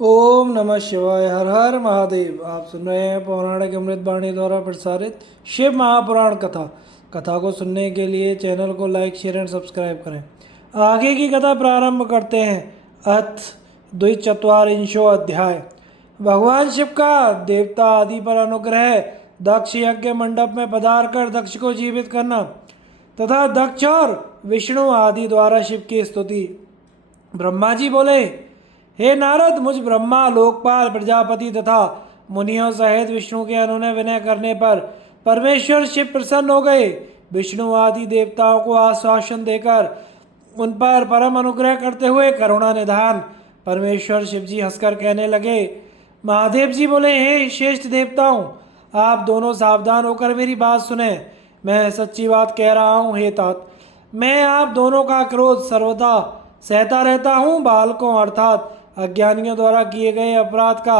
ओम नमः शिवाय। हर हर महादेव। आप सुन रहे हैं पौराणिक अमृत वाणी द्वारा प्रसारित शिव महापुराण कथा। कथा को सुनने के लिए चैनल को लाइक शेयर एंड सब्सक्राइब करें। आगे की कथा प्रारंभ करते हैं। अथ द्विचत्वारिंशो अध्याय। भगवान शिव का देवता आदि पर अनुग्रह। दक्ष यज्ञ मंडप में पधार कर दक्ष को जीवित करना तथा दक्ष और विष्णु आदि द्वारा शिव की स्तुति। ब्रह्मा जी बोले, हे नारद, मुझ ब्रह्मा, लोकपाल, प्रजापति तथा मुनियों सहित विष्णु के अनुनय विनय करने पर परमेश्वर शिव प्रसन्न हो गए। विष्णु आदि देवताओं को आश्वासन देकर उन पर परम अनुग्रह करते हुए करुणा निधान परमेश्वर शिव जी हंसकर कहने लगे। महादेव जी बोले, हे श्रेष्ठ देवताओं, आप दोनों सावधान होकर मेरी बात सुने। मैं सच्ची बात कह रहा हूँ। हे तात, मैं आप दोनों का क्रोध सर्वदा सहता रहता हूँ। बालकों अर्थात अज्ञानियों द्वारा किए गए अपराध का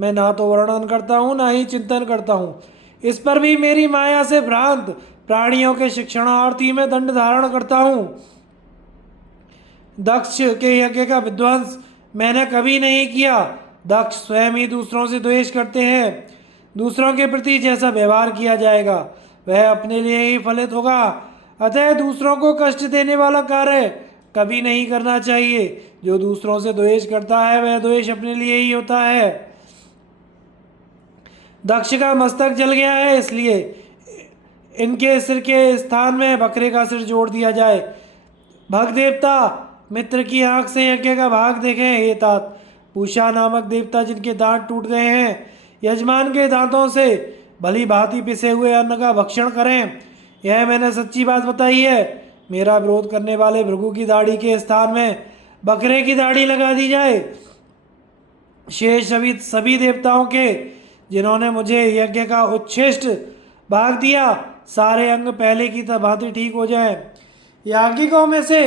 मैं ना तो वर्णन करता हूँ ना ही चिंतन करता हूँ। इस पर भी मेरी माया से भ्रांत प्राणियों के शिक्षणार्थी मैं दंड धारण करता हूँ। दक्ष के यज्ञ का विध्वंस मैंने कभी नहीं किया। दक्ष स्वयं ही दूसरों से द्वेष करते हैं। दूसरों के प्रति जैसा व्यवहार किया जाएगा वह अपने लिए ही फलित होगा। अतः दूसरों को कष्ट देने वाला कार्य कभी नहीं करना चाहिए। जो दूसरों से द्वेष करता है वह द्वेष अपने लिए ही होता है। दक्ष का मस्तक जल गया है, इसलिए इनके सिर के स्थान में बकरे का सिर जोड़ दिया जाए। भग देवता मित्र की आंख से यज्ञ का भाग देखें। हे तात, पूषा नामक देवता जिनके दांत टूट गए हैं, यजमान के दांतों से भली भांति पिसे हुए अन्न का भक्षण करें। यह मैंने सच्ची बात बताई है। मेरा विरोध करने वाले भृगु की दाढ़ी के स्थान में बकरे की दाढ़ी लगा दी जाए। शेष सभी देवताओं के जिन्होंने मुझे यज्ञ का उच्छिष्ट भाग दिया, सारे अंग पहले की भांति ठीक हो जाए। याज्ञिकों में से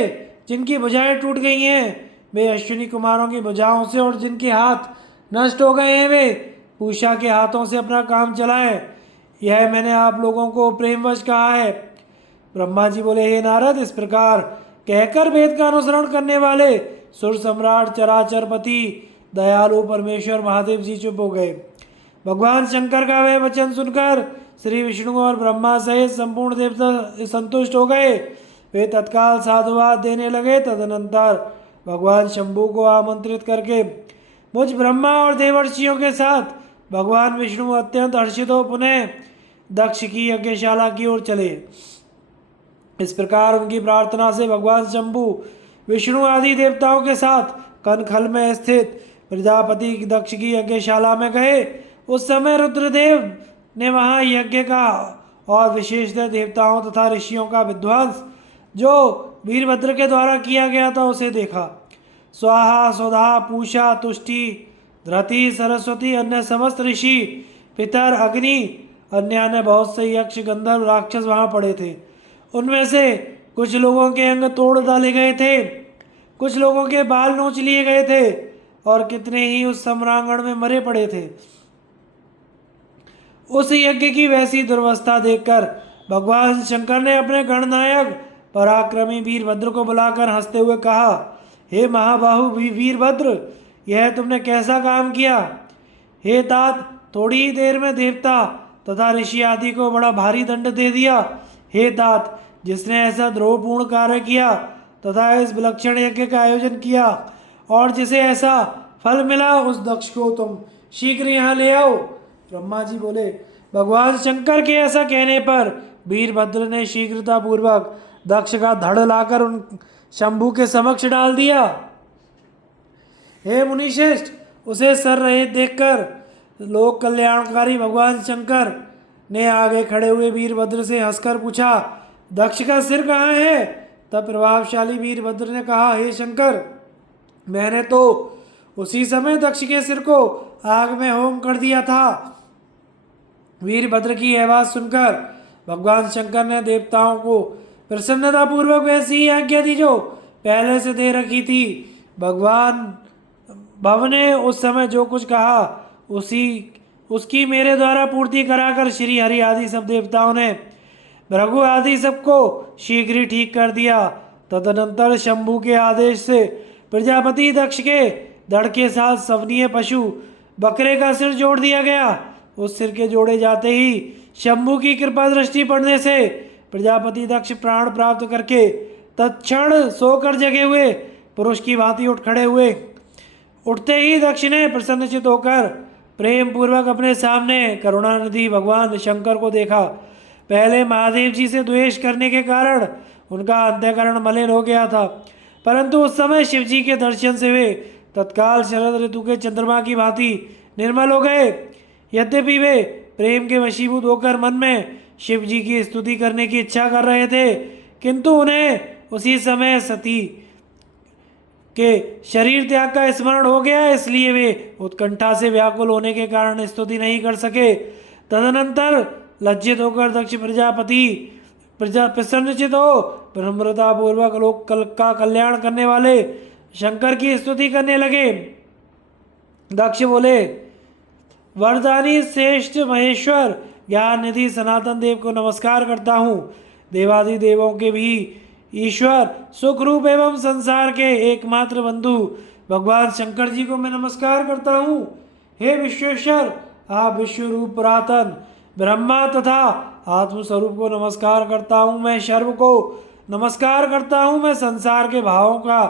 जिनकी भुजाएं टूट गई हैं वे अश्विनी कुमारों की भुजाओं से, और जिनके हाथ नष्ट हो गए हैं वे पूषा के हाथों से अपना काम चलाएं। यह मैंने आप लोगों को प्रेमवश कहा है। ब्रह्मा जी बोले, हे नारद, इस प्रकार कहकर वेद का अनुसरण करने वाले सुर सम्राट चराचरपति दयालु परमेश्वर महादेव जी चुप हो गए। भगवान शंकर का वह वचन सुनकर श्री विष्णु और ब्रह्मा सहित संपूर्ण देवता संतुष्ट हो गए। वे तत्काल साधुवाद देने लगे। तदनंतर भगवान शंभु को आमंत्रित करके मुझ ब्रह्मा और देवर्षियों के साथ भगवान विष्णु अत्यंत हर्षित हो पुनः दक्ष की यज्ञशाला की ओर चले। इस प्रकार उनकी प्रार्थना से भगवान शंभु विष्णु आदि देवताओं के साथ कनखल में स्थित प्रजापति दक्ष की यज्ञशाला में गए। उस समय रुद्रदेव ने वहाँ यज्ञ का और विशेषतः देवताओं तथा ऋषियों का विध्वंस जो वीरभद्र के द्वारा किया गया था उसे देखा। स्वाहा, स्वधा, पूषा, तुष्टि, धृति, सरस्वती, अन्य समस्त ऋषि, पितर, अग्नि, अन्य बहुत से यक्ष, गंधर्व, राक्षस वहाँ पड़े थे। उनमें से कुछ लोगों के अंग तोड़ डाले गए थे, कुछ लोगों के बाल नोच लिए गए थे और कितने ही उस सम्रांगण में मरे पड़े थे। उस यज्ञ की वैसी दुर्वस्था देखकर भगवान शंकर ने अपने गणनायक पराक्रमी वीरभद्र को बुलाकर हंसते हुए कहा, हे महाबाहु वीरभद्र, यह तुमने कैसा काम किया। हे तात, थोड़ी ही देर में देवता तथा ऋषि आदि को बड़ा भारी दंड दे दिया। हे तात, जिसने ऐसा द्रोहपूर्ण कार्य किया तथा इस विलक्षण यज्ञ का आयोजन किया और जिसे ऐसा फल मिला, उस दक्ष को तुम शीघ्र यहाँ ले आओ। ब्रह्मा जी बोले, भगवान शंकर के ऐसा कहने पर वीरभद्र ने शीघ्रतापूर्वक दक्ष का धड़ लाकर उन शंभु के समक्ष डाल दिया। हे मुनिश्रेष्ठ, उसे सर रहित देखकर लोक कल्याणकारी भगवान शंकर ने आगे खड़े हुए वीरभद्र से हंसकर पूछा, दक्ष का सिर कहाँ है। तब प्रभावशाली वीरभद्र ने कहा, हे शंकर, मैंने तो उसी समय दक्ष के सिर को आग में होम कर दिया था। वीरभद्र की यह बात सुनकर भगवान शंकर ने देवताओं को प्रसन्नतापूर्वक वैसी ही आज्ञा दी जो पहले से दे रखी थी। भगवान भव ने उस समय जो कुछ कहा उसकी मेरे द्वारा पूर्ति कराकर श्री हरि आदि सब देवताओं ने भृगु आदि सबको शीघ्र ही ठीक कर दिया। तदनंतर शंभु के आदेश से प्रजापति दक्ष के धड़ के साथ सवनीय पशु बकरे का सिर जोड़ दिया गया। उस सिर के जोड़े जाते ही शंभु की कृपा दृष्टि पड़ने से प्रजापति दक्ष प्राण प्राप्त करके तत्क्षण सोकर जगे हुए पुरुष की भांति उठ खड़े हुए। उठते ही दक्ष ने प्रसन्नचित होकर प्रेम पूर्वक अपने सामने करुणानिधि भगवान शंकर को देखा। पहले महादेव जी से द्वेष करने के कारण उनका अंतःकरण मलिन हो गया था, परंतु उस समय शिव जी के दर्शन से वे तत्काल शरद ऋतु के चंद्रमा की भांति निर्मल हो गए। यद्यपि वे प्रेम के वशीभूत होकर मन में शिव जी की स्तुति करने की इच्छा कर रहे थे, किंतु उन्हें उसी समय सती के शरीर त्याग का स्मरण हो गया, इसलिए वे उत्कंठा से व्याकुल होने के कारण स्तुति नहीं कर सके। तदनंतर लज्जित होकर दक्ष प्रजापति प्रसन्नचित हो विनम्रता पूर्वक लोक का कल्याण करने वाले शंकर की स्तुति करने लगे। दक्ष बोले, वरदानी श्रेष्ठ महेश्वर ज्ञान निधि सनातन देव को नमस्कार करता हूँ। देवादि देवों के भी ईश्वर सुख रूप एवं संसार के एकमात्र बंधु भगवान शंकर जी को मैं नमस्कार करता हूँ। हे विश्वेश्वर, आप विश्व रूप पुरातन ब्रह्मा तथा आत्मस्वरूप को नमस्कार करता हूँ। मैं सर्व को नमस्कार करता हूँ। मैं संसार के भावों का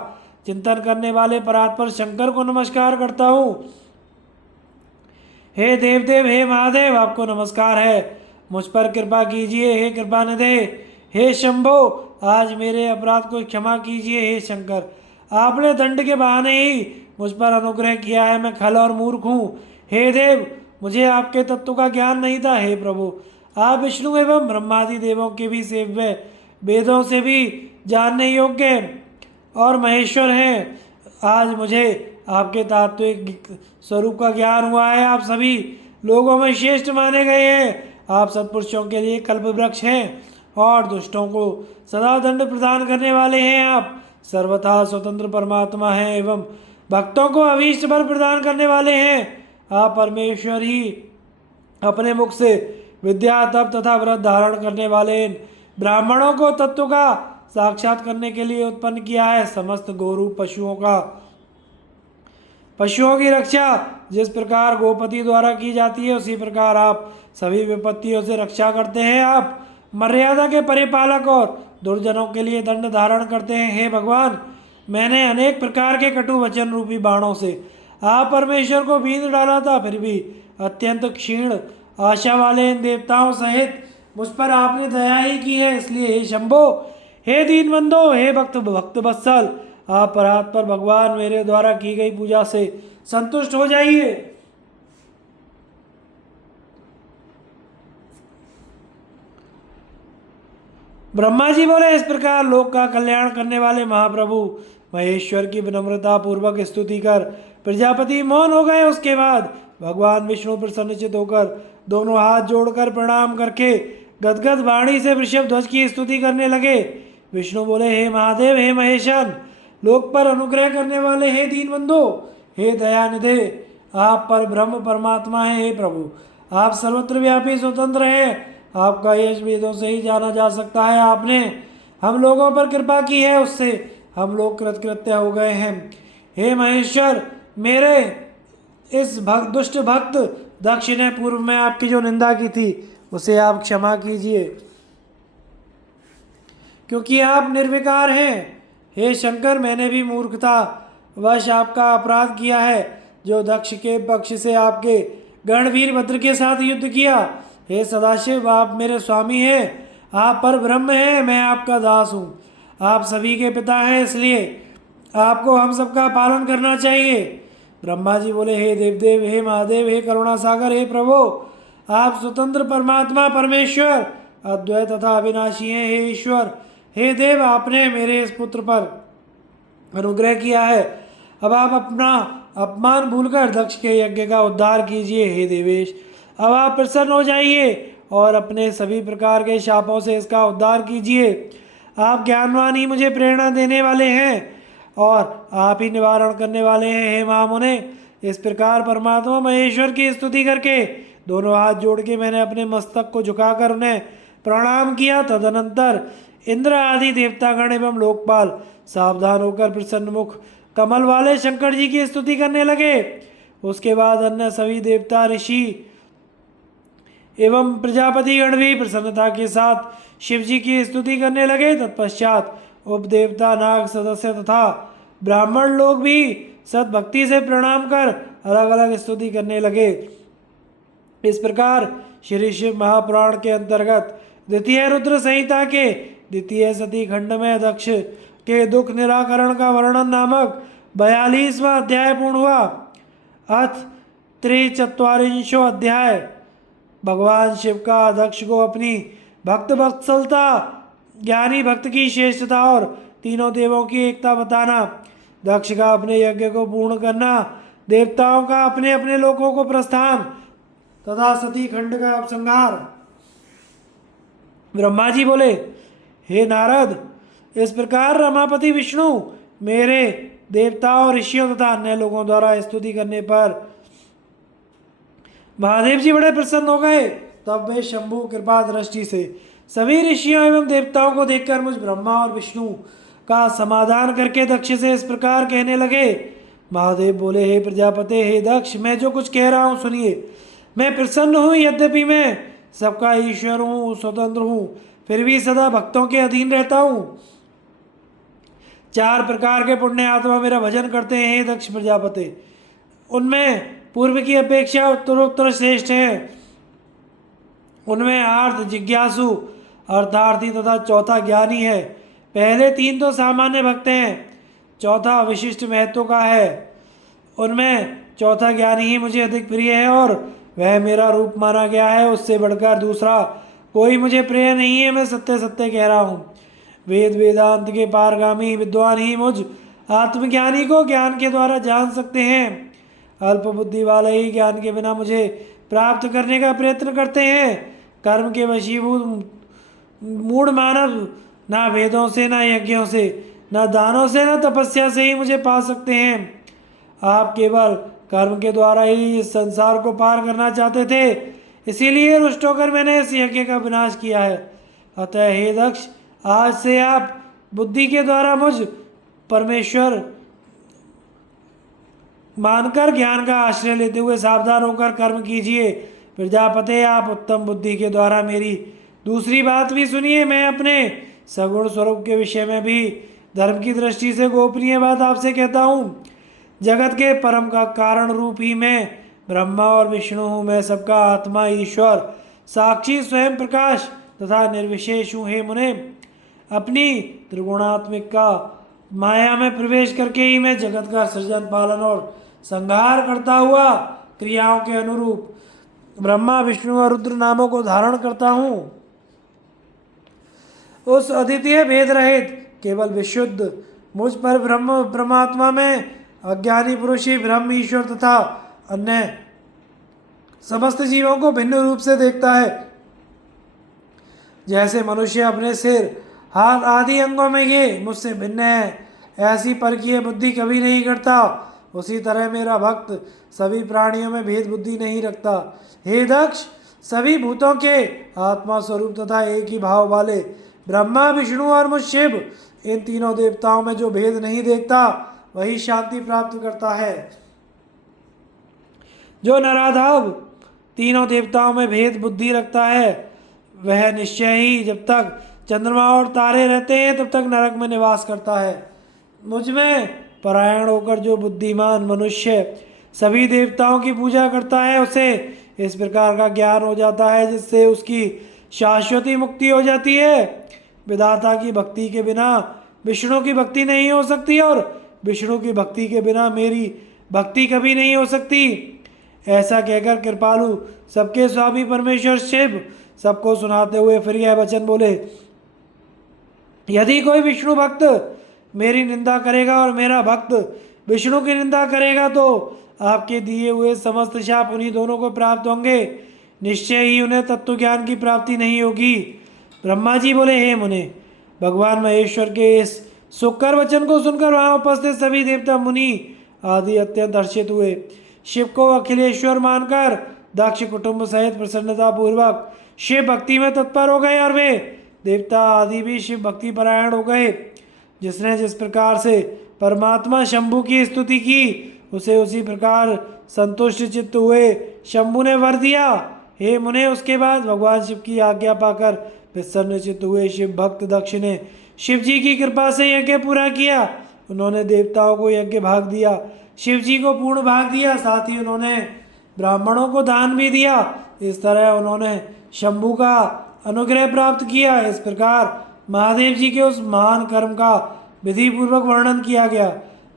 चिंतन करने वाले परात्पर शंकर को नमस्कार करता हूँ। हे देवदेव, हे महादेव, आपको नमस्कार है। मुझ पर कृपा कीजिए हे कृपानिधे। हे शंभो, आज मेरे अपराध को क्षमा कीजिए। हे शंकर, आपने दंड के बहाने ही मुझ पर अनुग्रह किया है। मैं खल और मूर्ख हूँ। हे देव, मुझे आपके तत्व का ज्ञान नहीं था। हे प्रभु, आप विष्णु एवं ब्रह्मादि देवों के भी सेव्य, वेदों से भी जानने योग्य और महेश्वर हैं। आज मुझे आपके तात्विक स्वरूप का ज्ञान हुआ है। आप सभी लोगों में श्रेष्ठ माने गए हैं। आप सत्पुरुषों के लिए कल्प वृक्ष हैं और दुष्टों को सदा दंड प्रदान करने वाले हैं। आप सर्वथा स्वतंत्र परमात्मा हैं एवं भक्तों को अभीष्ट वर प्रदान करने वाले हैं। आप परमेश्वर ही अपने मुख से विद्या तप तथा व्रत धारण करने वाले इन ब्राह्मणों को तत्व का साक्षात करने के लिए उत्पन्न किया है। समस्त गोरू पशुओं की रक्षा जिस प्रकार गोपति द्वारा की जाती है, उसी प्रकार आप सभी विपत्तियों से रक्षा करते हैं। आप मर्यादा के परिपालक और दुर्जनों के लिए दंड धारण करते हैं। हे भगवान, मैंने अनेक प्रकार के कटु वचन रूपी बाणों से आप परमेश्वर को बींध डाला था, फिर भी अत्यंत क्षीण आशा वाले इन देवताओं सहित मुझ पर आपने दया ही की है। इसलिए हे शंभो, हे दीनबंधो, हे भक्त वत्सल, आप परात्पर भगवान मेरे द्वारा की गई पूजा से संतुष्ट हो जाइए। ब्रह्मा जी बोले, इस प्रकार लोक का कल्याण करने वाले महाप्रभु महेश्वर की विनम्रता पूर्वक स्तुति कर प्रजापति मौन हो गए। उसके बाद भगवान विष्णु प्रसन्नचित होकर दोनों हाथ जोड़कर प्रणाम करके गदगद वाणी से वृषभ ध्वज की स्तुति करने लगे। विष्णु बोले, हे महादेव, हे महेशन, लोक पर अनुग्रह करने वाले, हे दीनबंधो, हे दयानिधे, आप पर ब्रह्म परमात्मा हैं। हे प्रभु, आप सर्वत्र व्यापी स्वतंत्र हैं। आपका यश वेदों से ही जाना जा सकता है। आपने हम लोगों पर कृपा की है, उससे हम लोग कृतकृत्य हो गए हैं। हे महेश्वर, मेरे इस दुष्ट भक्त दक्ष ने पूर्व में आपकी जो निंदा की थी उसे आप क्षमा कीजिए, क्योंकि आप निर्विकार हैं। हे शंकर, मैंने भी मूर्खता वश आपका अपराध किया है, जो दक्ष के पक्ष से आपके गणवीर भद्र के साथ युद्ध किया। हे सदाशिव, आप मेरे स्वामी हैं, आप पर ब्रह्म हैं, मैं आपका दास हूँ। आप सभी के पिता हैं, इसलिए आपको हम सबका पालन करना चाहिए। ब्रह्मा जी बोले, हे देवदेव, हे महादेव, हे करुणा सागर, हे प्रभु, आप स्वतंत्र परमात्मा परमेश्वर अद्वैत तथा अविनाशी हैं। हे ईश्वर, हे देव, आपने मेरे इस पुत्र पर अनुग्रह किया है। अब आप अपना अपमान भूलकर दक्ष के यज्ञ का उद्धार कीजिए। हे देवेश, अब आप प्रसन्न हो जाइए और अपने सभी प्रकार के शापों से इसका उद्धार कीजिए। आप ज्ञानवान ही मुझे प्रेरणा देने वाले हैं और आप ही निवारण करने वाले हैं। हे महामुने, इस प्रकार परमात्मा महेश्वर की स्तुति करके दोनों हाथ जोड़ के मैंने अपने मस्तक को झुकाकर उन्हें प्रणाम किया। तदनंतर इंद्र आदि देवतागण एवं लोकपाल सावधान होकर प्रसन्न मुख कमल वाले शंकर जी की स्तुति करने लगे। उसके बाद अन्य सभी देवता, ऋषि एवं प्रजापति गण भी प्रसन्नता के साथ शिव जी की स्तुति करने लगे। तत्पश्चात उपदेवता, नाग सदस्य तथा ब्राह्मण लोग भी सद्भक्ति से प्रणाम कर अलग अलग स्तुति करने लगे। इस प्रकार श्री शिव महापुराण के अंतर्गत द्वितीय रुद्र संहिता के द्वितीय सती खंड में दक्ष के दुख निराकरण का वर्णन नामक 42वां अध्याय पूर्ण हुआ। अथ त्रिचत्वारिंशो अध्याय। भगवान शिव का दक्ष को अपनी भक्त वत्सलता, ज्ञानी भक्त की श्रेष्ठता और तीनों देवों की एकता बताना, दक्ष का अपने यज्ञ को पूर्ण करना, देवताओं का अपने अपने लोकों को प्रस्थान तथा सती खंड का उपसंहार। ब्रह्मा जी बोले, हे नारद, इस प्रकार रमापति विष्णु मेरे देवताओं, ऋषियों तथा अन्य लोगों द्वारा स्तुति करने पर महादेव जी बड़े प्रसन्न हो गए। तब वे शंभु कृपा दृष्टि से सभी ऋषियों एवं देवताओं को देखकर मुझ ब्रह्मा और विष्णु का समाधान करके दक्ष से इस प्रकार कहने लगे। महादेव बोले, हे प्रजापते, हे दक्ष, मैं जो कुछ कह रहा हूँ सुनिए। मैं प्रसन्न हूँ, यद्यपि मैं सबका ईश्वर हूँ, स्वतंत्र हूँ, फिर भी सदा भक्तों के अधीन रहता हूँ। 4 प्रकार के पुण्य आत्मा मेरा भजन करते हैं, हे दक्ष प्रजापते। उनमें पूर्व की अपेक्षा उत्तरोत्तर श्रेष्ठ है। उनमें आर्थ, जिज्ञासु, अर्थार्थी तथा चौथा ज्ञानी है। पहले 3 तो सामान्य भक्त हैं, चौथा विशिष्ट महत्व का है। उनमें चौथा ज्ञानी ही मुझे अधिक प्रिय है और वह मेरा रूप माना गया है। उससे बढ़कर दूसरा कोई मुझे प्रिय नहीं है। मैं सत्य सत्य कह रहा हूँ। वेद वेदांत के पारगामी विद्वान ही मुझ आत्मज्ञानी को ज्ञान के द्वारा जान सकते हैं। अल्प बुद्धि वाले ही ज्ञान के बिना मुझे प्राप्त करने का प्रयत्न करते हैं। कर्म के वशीभूत मूढ़ मानव ना वेदों से, ना यज्ञों से, ना दानों से, ना तपस्या से ही मुझे पा सकते हैं। आप केवल कर्म के द्वारा ही इस संसार को पार करना चाहते थे, इसीलिए रुष्ट होकर मैंने इस यज्ञ का विनाश किया है। अतः हे दक्ष, आज से आप बुद्धि के द्वारा मुझ परमेश्वर मानकर ज्ञान का आश्रय लेते हुए सावधान होकर कर्म कीजिए। प्रजापते, आप उत्तम बुद्धि के द्वारा मेरी दूसरी बात भी सुनिए। मैं अपने सगुण स्वरूप के विषय में भी धर्म की दृष्टि से गोपनीय बात आपसे कहता हूँ। जगत के परम का कारण रूप ही मैं ब्रह्मा और विष्णु हूँ। मैं सबका आत्मा, ईश्वर, साक्षी, स्वयं प्रकाश तथा निर्विशेष हूँ। हे मुने, अपनी त्रिगुणात्मिक का माया में प्रवेश करके ही मैं जगत का सृजन, पालन और संहार करता हुआ क्रियाओं के अनुरूप ब्रह्मा, विष्णु और रुद्र नामों को धारण करता हूँ। उस अद्वितीय भेद रहित केवल विशुद्ध मुझ पर ब्रह्मात्मा में अज्ञानी पुरुष ही ब्रह्म, ईश्वर तथा अन्य समस्त जीवों को भिन्न रूप से देखता है। जैसे मनुष्य अपने सिर, हाथ आदि अंगों में ये मुझसे भिन्न है, ऐसी परकीय बुद्धि कभी नहीं करता, उसी तरह मेरा भक्त सभी प्राणियों में भेद बुद्धि नहीं रखता। हे दक्ष, सभी भूतों के आत्मा स्वरूप तथा एक ही भाव वाले ब्रह्मा, विष्णु और मुझ शिव, इन तीनों देवताओं में जो भेद नहीं देखता वही शांति प्राप्त करता है। जो नराधम तीनों देवताओं में भेद बुद्धि रखता है वह निश्चय ही जब तक चंद्रमा और तारे रहते हैं तब तक नरक में निवास करता है। मुझ में परायण होकर जो बुद्धिमान मनुष्य सभी देवताओं की पूजा करता है उसे इस प्रकार का ज्ञान हो जाता है जिससे उसकी शाश्वती मुक्ति हो जाती है। विधाता की भक्ति के बिना विष्णु की भक्ति नहीं हो सकती और विष्णु की भक्ति के बिना मेरी भक्ति कभी नहीं हो सकती। ऐसा कहकर कृपालु सबके स्वामी परमेश्वर शिव सबको सुनाते हुए फिर यह वचन बोले, यदि कोई विष्णु भक्त मेरी निंदा करेगा और मेरा भक्त विष्णु की निंदा करेगा तो आपके दिए हुए समस्त शाप उन्हीं दोनों को प्राप्त होंगे। निश्चय ही उन्हें तत्व ज्ञान की प्राप्ति नहीं होगी। ब्रह्मा जी बोले, हे मुने, भगवान महेश्वर के इस सुकर वचन को सुनकर वहाँ उपस्थित सभी देवता, मुनि आदि अत्यंत हर्षित हुए। शिव को अखिलेश्वर मानकर दक्ष कुटुंब सहित प्रसन्नता पूर्वक शिव भक्ति में तत्पर हो गए और वे देवता आदि भी शिव भक्ति परायण हो गए। जिसने जिस प्रकार से परमात्मा शंभु की स्तुति की। उसे उसी प्रकार संतुष्ट चित्त हुए शंभु ने वर दिया। हे मुने, उसके बाद भगवान शिव की आज्ञा पाकर प्रसन्न चित्त हुए शिव भक्त दक्ष ने शिव जी की कृपा से यज्ञ पूरा किया। उन्होंने देवताओं को यज्ञ भाग दिया, शिव जी को पूर्ण भाग दिया, साथ ही उन्होंने ब्राह्मणों को दान भी दिया। इस तरह उन्होंने शंभु का अनुग्रह प्राप्त किया। इस प्रकार महादेव जी के उस महान कर्म का विधि पूर्वक वर्णन किया गया।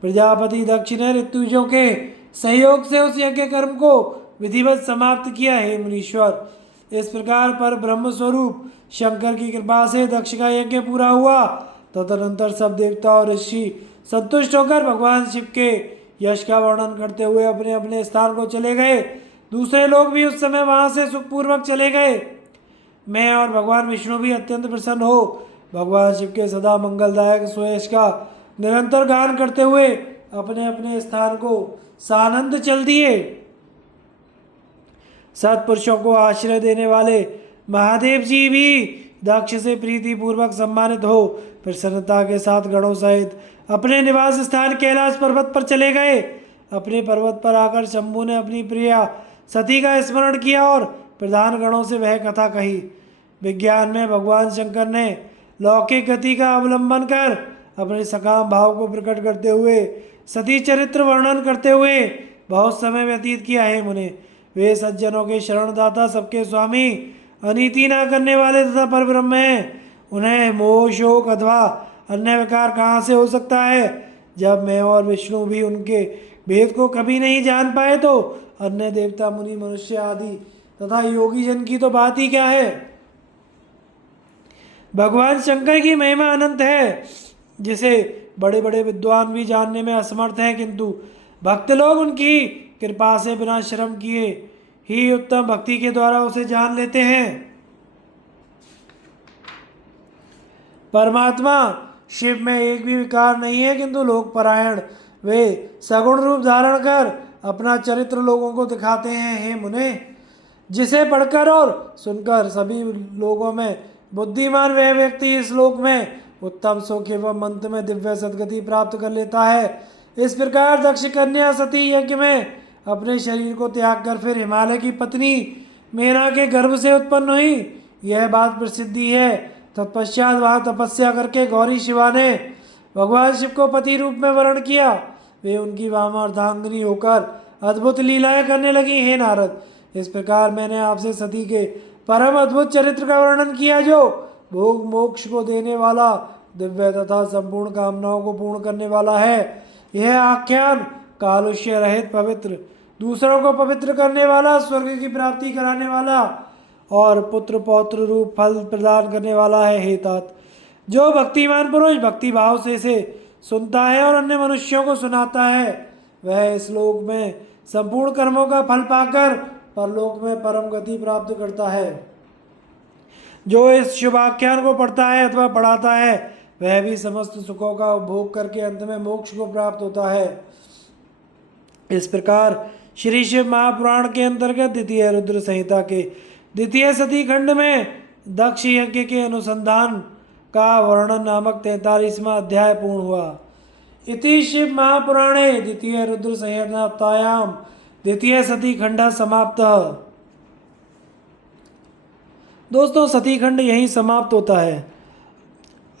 प्रजापति दक्ष ने ऋतुजों के सहयोग से उस यज्ञ कर्म को विधिवत समाप्त किया। हे मुनीश्वर, इस प्रकार पर ब्रह्म स्वरूप शंकर की कृपा से दक्ष का यज्ञ पूरा हुआ। तदनंतर सब देवता और ऋषि संतुष्ट होकर भगवान शिव के यश का वर्णन करते हुए अपने अपने स्थान को चले गए। दूसरे लोग भी उस समय वहां से सुखपूर्वक चले गए। मैं और भगवान विष्णु भी अत्यंत प्रसन्न हो भगवान शिव के सदा मंगलदायक सुयश का निरंतर गान करते हुए अपने अपने स्थान को सानंद चल दिए। सत्पुरुषों को आश्रय देने वाले महादेव जी भी दक्ष से प्रीति पूर्वक सम्मानित हो प्रसन्नता के साथ गणों सहित अपने निवास स्थान कैलाश पर्वत पर चले गए। अपने पर्वत पर आकर शंभु ने अपनी प्रिया सती का स्मरण किया और प्रधान गणों से वह कथा कही। विज्ञान में भगवान शंकर ने लौकिक गति का अवलंबन कर अपने सकाम भाव को प्रकट करते हुए सती चरित्र वर्णन करते हुए बहुत समय व्यतीत किया है। मुने, वे सज्जनों के शरणदाता, सबके स्वामी, अनीति न करने वाले तथा परब्रह्म हैं। उन्हें मोह शोक अथवा अन्य विकार कहाँ से हो सकता है? जब मैं और विष्णु भी उनके भेद को कभी नहीं जान पाए तो अन्य देवता, मुनि, मनुष्य आदि तथा योगी जन की तो बात ही क्या है। भगवान शंकर की महिमा अनंत है, जिसे बड़े बड़े विद्वान भी जानने में असमर्थ हैं, किंतु भक्त लोग उनकी कृपा से बिना श्रम किए ही उत्तम भक्ति के द्वारा उसे जान लेते हैं। परमात्मा शिव में एक भी विकार नहीं है, किंतु लोक परायण वे सगुण रूप धारण कर अपना चरित्र लोगों को दिखाते हैं। हे मुने, जिसे पढ़कर और सुनकर सभी लोगों में बुद्धिमान वह व्यक्ति इस लोक में उत्तम सुख एवं अंत में दिव्य सदगति प्राप्त कर लेता है। इस प्रकार दक्ष कन्या सती यज्ञ में अपने शरीर को त्याग कर फिर हिमालय की पत्नी मेना के गर्भ से उत्पन्न हुई, यह बात प्रसिद्धि है। तत्पश्चात वहाँ तपस्या करके गौरी शिवा ने भगवान शिव को पति रूप में वर्ण किया। वे उनकी वाम अर्धांगिनी होकर अद्भुत लीलाएं करने लगी। हे नारद, इस प्रकार मैंने आपसे सती के परम अद्भुत चरित्र का वर्णन किया, जो भोग मोक्ष को देने वाला, दिव्य तथा संपूर्ण कामनाओं को पूर्ण करने वाला है। यह आख्यान कालुष्य रहित, पवित्र, दूसरों को पवित्र करने वाला, स्वर्ग की प्राप्ति कराने वाला और पुत्र पौत्र रूप फल प्रदान करने वाला है। हे तात, जो भक्तिमान पुरुष भक्ति भाव से इसे सुनता है और अन्य मनुष्यों को सुनाता है, वह इस लोक में संपूर्ण कर्मों का फल पाकर परलोक में परम गति प्राप्त करता है। जो इस शुभाख्यान को पढ़ता है अथवा पढ़ाता है, वह भी समस्त सुखों का उपभोग करके अंत में मोक्ष को प्राप्त होता है। इस प्रकार श्री शिव महापुराण के अंतर्गत द्वितीय रुद्र संहिता के द्वितीय सती खंड में दक्ष यज्ञ के अनुसंधान का वर्णन नामक 43वां अध्याय पूर्ण हुआ। इति शिव महापुराणे द्वितीय रुद्र संहितायां द्वितीय सती खंड समाप्त। दोस्तों, सती खंड यहीं समाप्त होता है।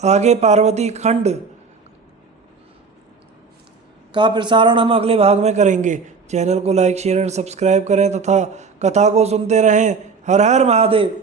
आगे पार्वती खंड का प्रसारण हम अगले भाग में करेंगे। चैनल को लाइक, शेयर एंड सब्सक्राइब करें तथा कथा को सुनते रहें। हर हर महादेव।